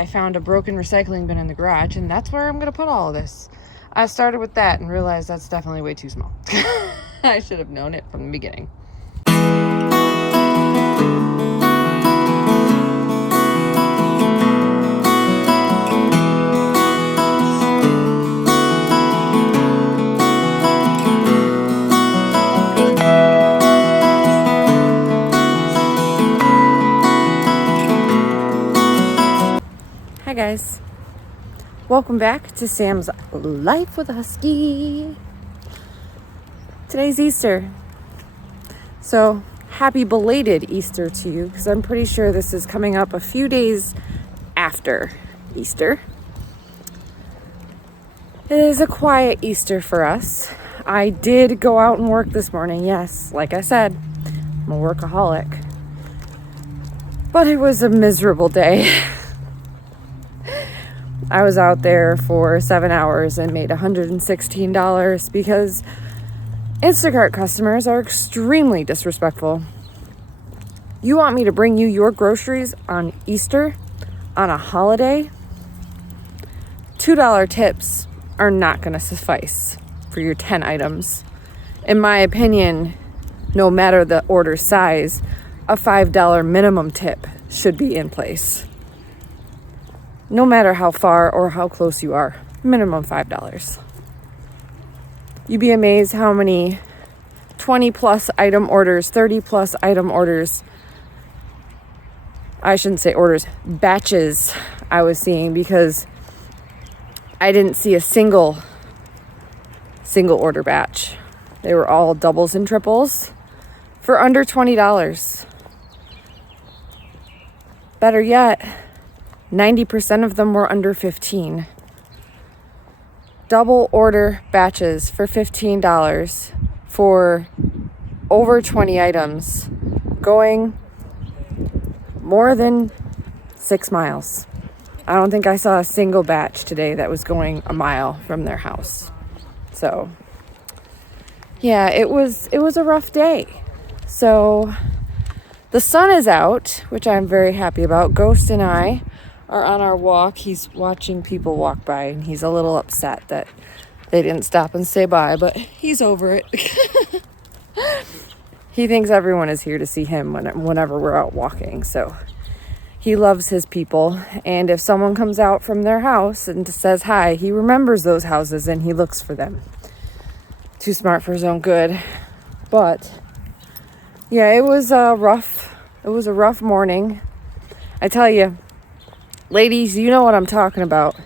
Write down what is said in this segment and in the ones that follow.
I found a broken recycling bin in the garage, and that's where I'm going to put all of this. I started with that and realized that's definitely way too small. I should have known it from the beginning. Hi guys, welcome back to Sam's Life with a Husky. Today's Easter, so happy belated Easter to you, because I'm pretty sure this is coming up a few days after Easter. It is a quiet Easter for us. I did go out and work this morning, yes, like I said, I'm a workaholic, but it was a miserable day. I was out there for 7 hours and made $116 because Instacart customers are extremely disrespectful. You want me to bring you your groceries on Easter, on a holiday? $2 tips are not going to suffice for your 10 items. In my opinion, no matter the order size, a $5 minimum tip should be in place. No matter how far or how close you are, minimum $5. You'd be amazed how many 20 plus item orders, 30 plus item orders, I shouldn't say orders, batches I was seeing, because I didn't see a single order batch. They were all doubles and triples for under $20. Better yet, 90% of them were under $15. Double order batches for $15 for over 20 items, going more than 6 miles. I don't think I saw a single batch today that was going a mile from their house. So, yeah, it was a rough day. So, the sun is out, which I'm very happy about. Ghost and I are on our walk. He's watching people walk by, and he's a little upset that they didn't stop and say bye, but he's over it. He thinks everyone is here to see him whenever we're out walking, so he loves his people, and if someone comes out from their house and says hi, he remembers those houses and he looks for them. Too smart for his own good. But yeah, it was a rough morning. I tell you, ladies, you know what I'm talking about.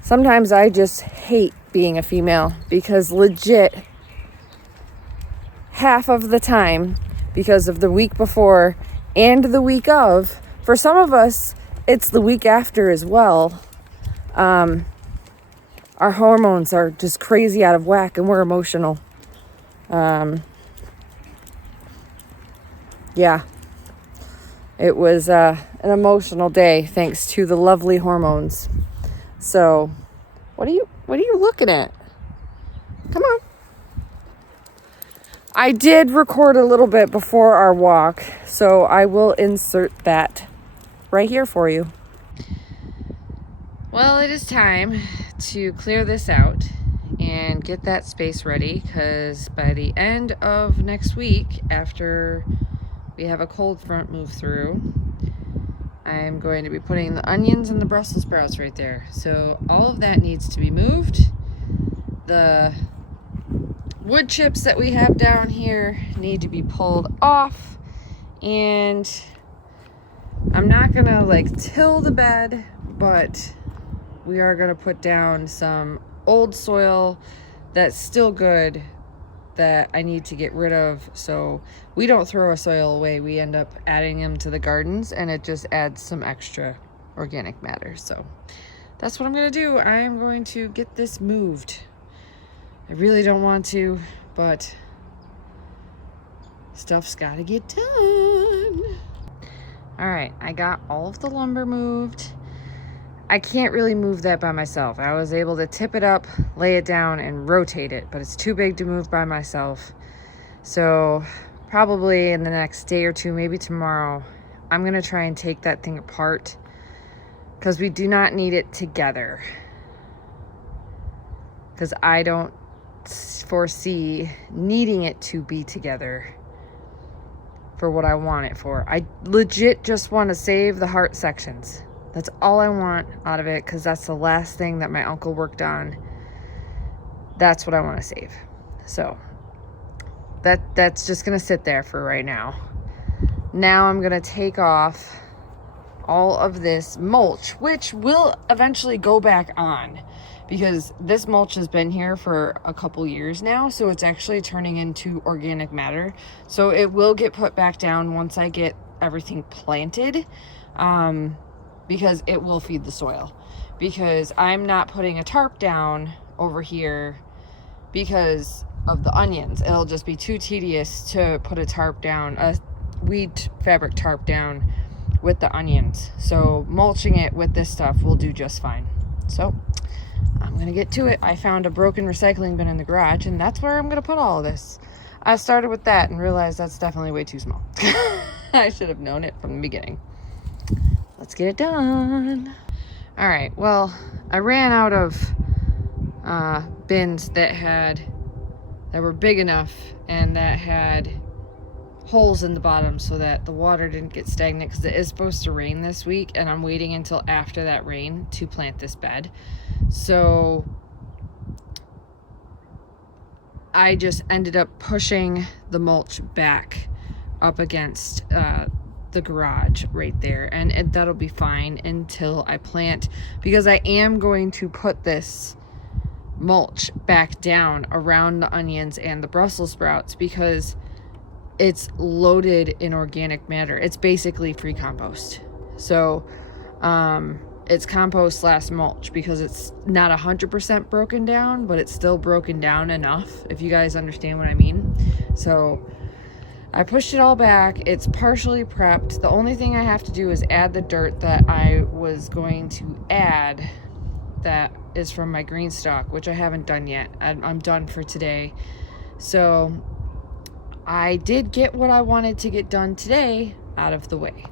Sometimes I just hate being a female, because legit, half of the time, because of the week before and the week of, for some of us, it's the week after as well. Our hormones are just crazy out of whack, and we're emotional. Yeah. It was an emotional day, thanks to the lovely hormones. So, what are you looking at? Come on. I did record a little bit before our walk, so I will insert that right here for you. Well, it is time to clear this out and get that space ready, because by the end of next week, after we have a cold front move through, I'm going to be putting the onions and the Brussels sprouts right there. So all of that needs to be moved. The wood chips that we have down here need to be pulled off. And I'm not gonna till the bed, but we are gonna put down some old soil that's still good that I need to get rid of, so we don't throw our soil away. We end up adding them to the gardens, and it just adds some extra organic matter. So that's what I'm gonna do. I am going to get this moved. I really don't want to, but stuff's gotta get done. All right, I got all of the lumber moved. I can't really move that by myself. I was able to tip it up, lay it down, and rotate it, but it's too big to move by myself. So probably in the next day or two, maybe tomorrow, I'm gonna try and take that thing apart, because we do not need it together, because I don't foresee needing it to be together for what I want it for. I legit just want to save the heart sections. That's all I want out of it, because that's the last thing that my uncle worked on. That's what I want to save. So that's just gonna sit there for right now. Now I'm gonna take off all of this mulch, which will eventually go back on, because this mulch has been here for a couple years now, so it's actually turning into organic matter. So it will get put back down once I get everything planted, because it will feed the soil. Because I'm not putting a tarp down over here because of the onions. It'll just be too tedious to put a tarp down, a weed fabric tarp down with the onions. So mulching it with this stuff will do just fine. So I'm gonna get to it. I found a broken recycling bin in the garage, and that's where I'm gonna put all of this. I started with that and realized that's definitely way too small. I should have known it from the beginning. Let's get it done. All right, well, I ran out of bins that were big enough and that had holes in the bottom so that the water didn't get stagnant, because it is supposed to rain this week, and I'm waiting until after that rain to plant this bed. So I just ended up pushing the mulch back up against the garage right there, and that'll be fine until I plant, because I am going to put this mulch back down around the onions and the Brussels sprouts, because it's loaded in organic matter. It's basically free compost. So it's compost / mulch, because it's not 100% broken down, but it's still broken down enough, if you guys understand what I mean. So I pushed it all back. It's partially prepped. The only thing I have to do is add the dirt that I was going to add, that is from my green stalk, which I haven't done yet. I'm done for today. So I did get what I wanted to get done today out of the way.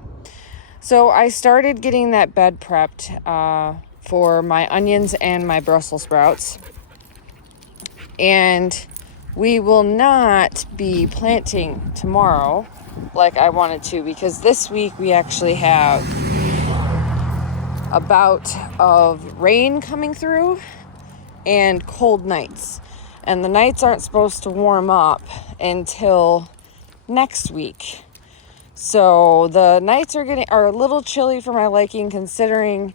So I started getting that bed prepped for my onions and my Brussels sprouts. And we will not be planting tomorrow like I wanted to, because this week we actually have a bout of rain coming through and cold nights. And the nights aren't supposed to warm up until next week. So the nights are a little chilly for my liking, considering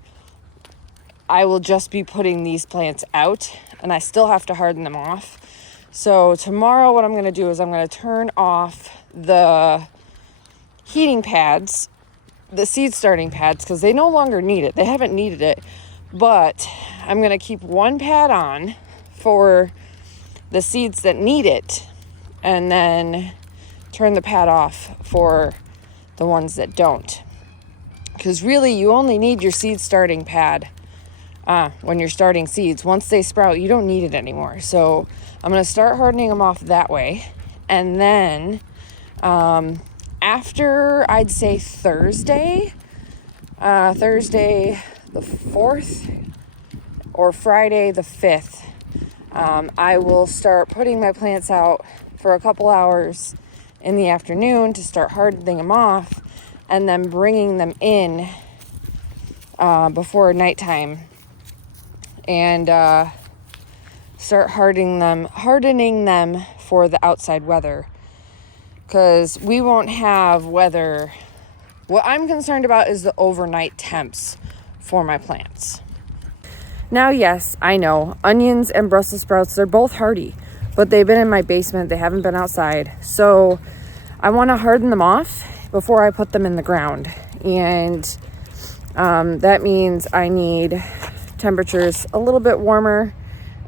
I will just be putting these plants out and I still have to harden them off. So tomorrow what I'm going to do is I'm going to turn off the heating pads, the seed starting pads, because they no longer need it. They haven't needed it, but I'm going to keep one pad on for the seeds that need it, and then turn the pad off for the ones that don't. Because really, you only need your seed starting pad when you're starting seeds. Once they sprout, you don't need it anymore. So I'm going to start hardening them off that way. And then after, I'd say Thursday the 4th or Friday the 5th, I will start putting my plants out for a couple hours in the afternoon to start hardening them off, and then bringing them in before nighttime and start hardening them for the outside weather, because we won't have weather. What I'm concerned about is the overnight temps for my plants. Now, yes, I know onions and Brussels sprouts, they're both hardy, but they've been in my basement. They haven't been outside. So I want to harden them off before I put them in the ground. And that means I need temperatures a little bit warmer,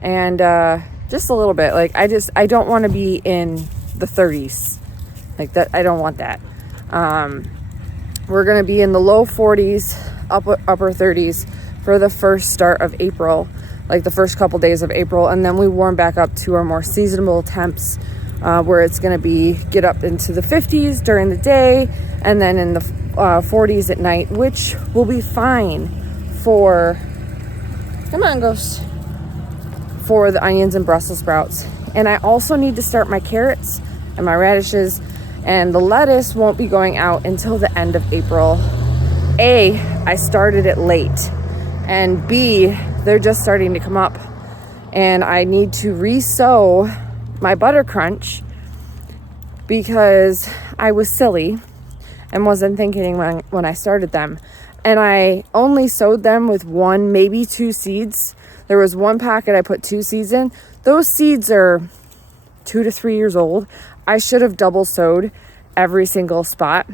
and just a little bit. Like I don't want to be in the 30s like that. I don't want that. We're going to be in the low 40s, upper 30s for the first start of April, like the first couple days of April. And then we warm back up to our more seasonable temps, where it's going to get up into the 50s during the day, and then in the 40s at night, which will be fine for, come on, Ghost, for the onions and Brussels sprouts. And I also need to start my carrots and my radishes, and the lettuce won't be going out until the end of April. A, I started it late, and B, they're just starting to come up, and I need to re-sow my butter crunch because I was silly and wasn't thinking when I started them, and I only sowed them with 1, maybe 2 seeds. There was one packet I put 2 seeds in. Those seeds are 2 to 3 years old. I should have double sowed every single spot.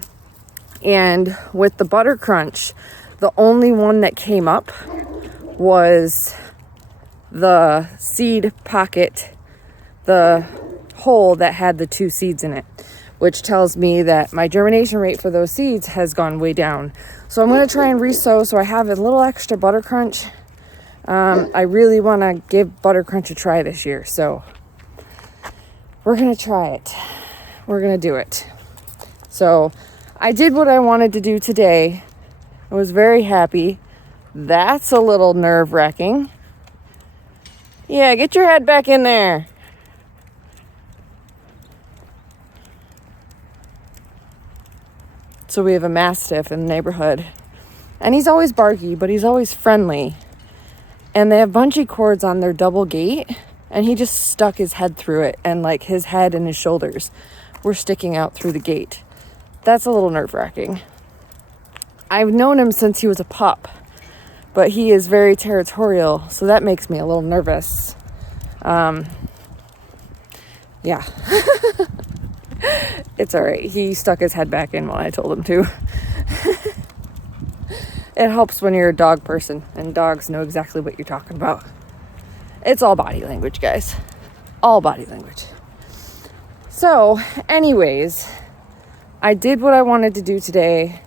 And with the butter crunch, the only one that came up was the seed pocket, the hole that had the 2 seeds in it, which tells me that my germination rate for those seeds has gone way down. So I'm going to try and re-sow so I have a little extra butter crunch. I really want to give butter crunch a try this year, so we're going to try it. We're going to do it. So I did what I wanted to do today. I was very happy. That's a little nerve-wracking. Yeah, get your head back in there. So we have a Mastiff in the neighborhood, and he's always barky, but he's always friendly. And they have bungee cords on their double gate, and he just stuck his head through it, and like his head and his shoulders were sticking out through the gate. That's a little nerve-wracking. I've known him since he was a pup, but he is very territorial, so that makes me a little nervous. Yeah. It's all right. He stuck his head back in when I told him to. It helps when you're a dog person, and dogs know exactly what you're talking about. It's all body language, guys. All body language. So, anyways, I did what I wanted to do today.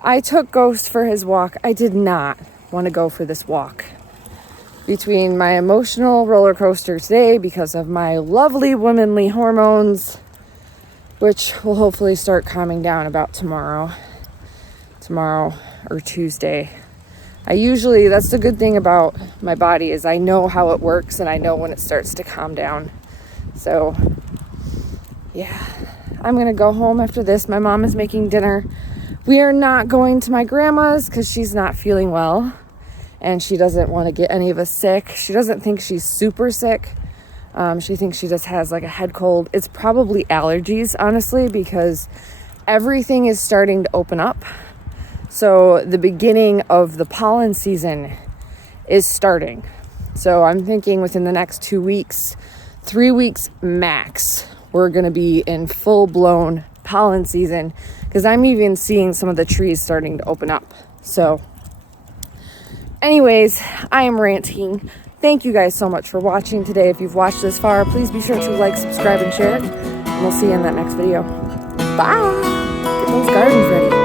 I took Ghost for his walk. I did not want to go for this walk. Between my emotional roller coaster today because of my lovely womanly hormones, which will hopefully start calming down about tomorrow or Tuesday. That's the good thing about my body, is I know how it works and I know when it starts to calm down. So yeah, I'm gonna go home after this. My mom is making dinner. We are not going to my grandma's because she's not feeling well and she doesn't want to get any of us sick. She doesn't think she's super sick. She thinks she just has like a head cold. It's probably allergies, honestly, because everything is starting to open up. So the beginning of the pollen season is starting. So I'm thinking within the next 2 weeks, 3 weeks max, we're going to be in full-blown pollen season, because I'm even seeing some of the trees starting to open up. So anyways, I am ranting. Thank you guys so much for watching today. If you've watched this far, please be sure to like, subscribe, and share. And we'll see you in that next video. Bye! Get those gardens ready.